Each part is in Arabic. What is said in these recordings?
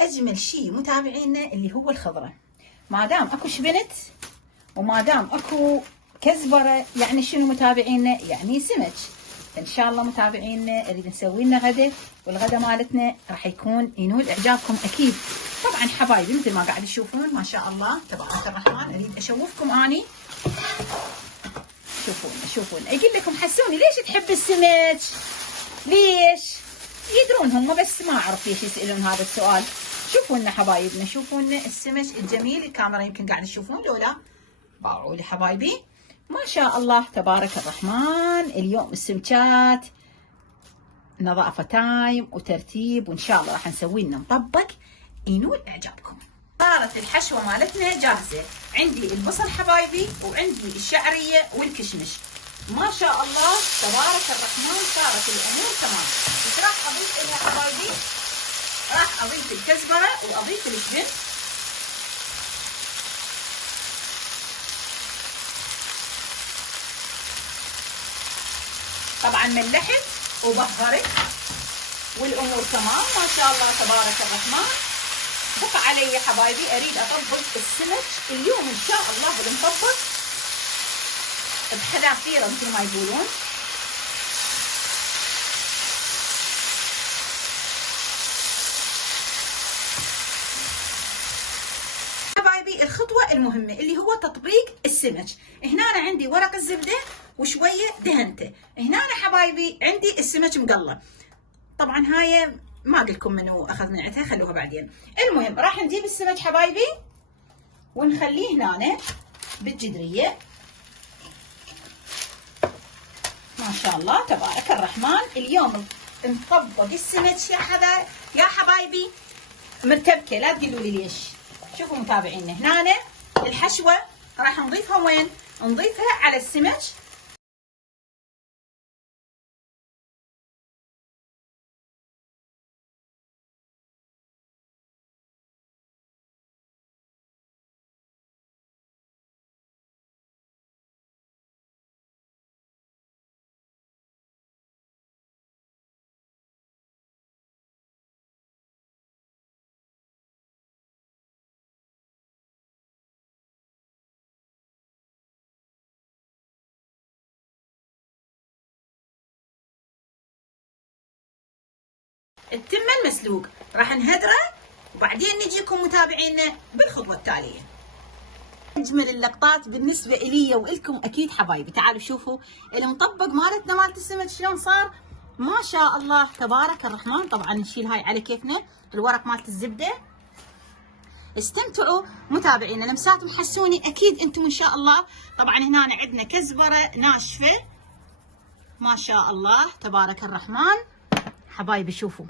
اجمل شيء متابعينا اللي هو الخضره. ما دام اكو شبنت وما دام اكو كزبره، يعني شنو متابعينا؟ يعني سمك. فان شاء الله متابعينا نريد نسوي لنا غدا، والغدا مالتنا راح يكون ينول اعجابكم اكيد. طبعا حبايبي مثل ما قاعد تشوفون ما شاء الله تبارك الرحمن، اريد اشوفكم اني. شوفون اقول لكم حسوني ليش تحب السمك؟ ليش؟ يدرون هم بس ما اعرف ليش يسالون هذا السؤال. شوفونا حبايبنا، شوفونا السمك الجميل. الكاميرا يمكن قاعد تشوفون لو لا؟ باعوا لي حبايبي ما شاء الله تبارك الرحمن. اليوم السمكات نظافه تايم وترتيب، وان شاء الله راح نسوي لنا مطبق ينول اعجابكم. صارت الحشوه مالتنا جاهزه. عندي البصل حبايبي، وعندي الشعريه والكشمش. ما شاء الله تبارك الرحمن صارت الامور تمام. ايش راح اضيف لها حبايبي؟ راح اضيف الكزبره واضيف الجبن. طبعا ملحت وبهرت والامور تمام ما شاء الله تبارك الرحمن. بقى علي يا حبايبي اريد اطبق السمك اليوم ان شاء الله بنطبق بحذافيره مثل ما يقولون. حبايبي الخطوه المهمه اللي هو تطبيق السمك. هنا أنا عندي ورق الزبده وشويه دهنته. هنا أنا حبايبي عندي السمك مقلى. طبعا هاي ما اقول لكم منو اخذ منعتها، خلوها بعدين. المهم راح نجيب السمك حبايبي ونخليه هنا بالجدريه. ما شاء الله تبارك الرحمن. اليوم نطبق السمك يا حبايبي مرتبكه، لا تقولوا لي ليش. شوفوا متابعينا هنا الحشوه راح نضيفها وين؟ نضيفها على السمك. التمه المسلوق راح نهدره، وبعدين نجيكم متابعينا بالخطوه التاليه. اجمل اللقطات بالنسبه الي والكم اكيد حبايبي. تعالوا شوفوا المطبق مالتنا مالت السمك شلون صار. ما شاء الله تبارك الرحمن. طبعا نشيل هاي على كيفنا الورق مالت الزبده. استمتعوا متابعينا. لمسات محسوني اكيد انتم ان شاء الله. طبعا هنا عندنا كزبره ناشفه ما شاء الله تبارك الرحمن. حبايبي شوفوا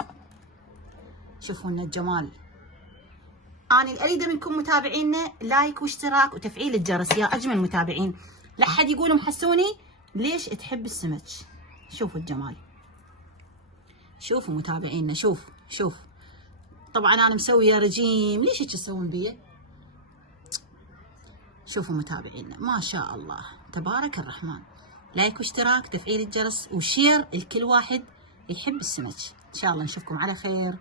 لنا الجمال. أنا أريد منكم متابعينا لايك واشتراك وتفعيل الجرس يا أجمل متابعين. لا حد يقولوا محسوني ليش تحب السمك. شوفوا الجمال. شوفوا متابعينا. شوف طبعا أنا مسوية رجيم. ليش هيك تسوون بيه؟ شوفوا متابعينا ما شاء الله تبارك الرحمن. لايك واشتراك تفعيل الجرس وشير لكل واحد يحب السمك. إن شاء الله نشوفكم على خير.